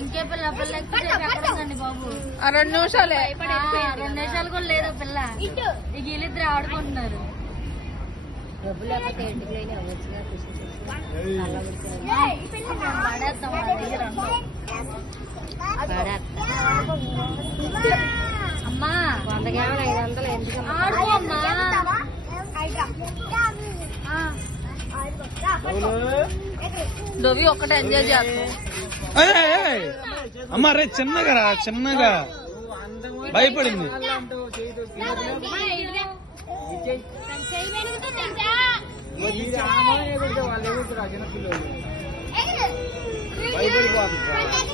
ఇంకే పిల్ల పిల్ల బాబు 2 నిమిషాలే 2 నిమిషాలు కూడా లేదు పిల్ల. ఇక వీళ్ళిద్దరు ఆడుకుంటున్నారు. అమ్మా 100 500 ఎందుకు ఆడుకోమ్మా. దొవి ఒక్కటే ఎంజాయ్ చేస్తాం. అమ్మ రే చిన్నగా చిన్నగా భయపడింది.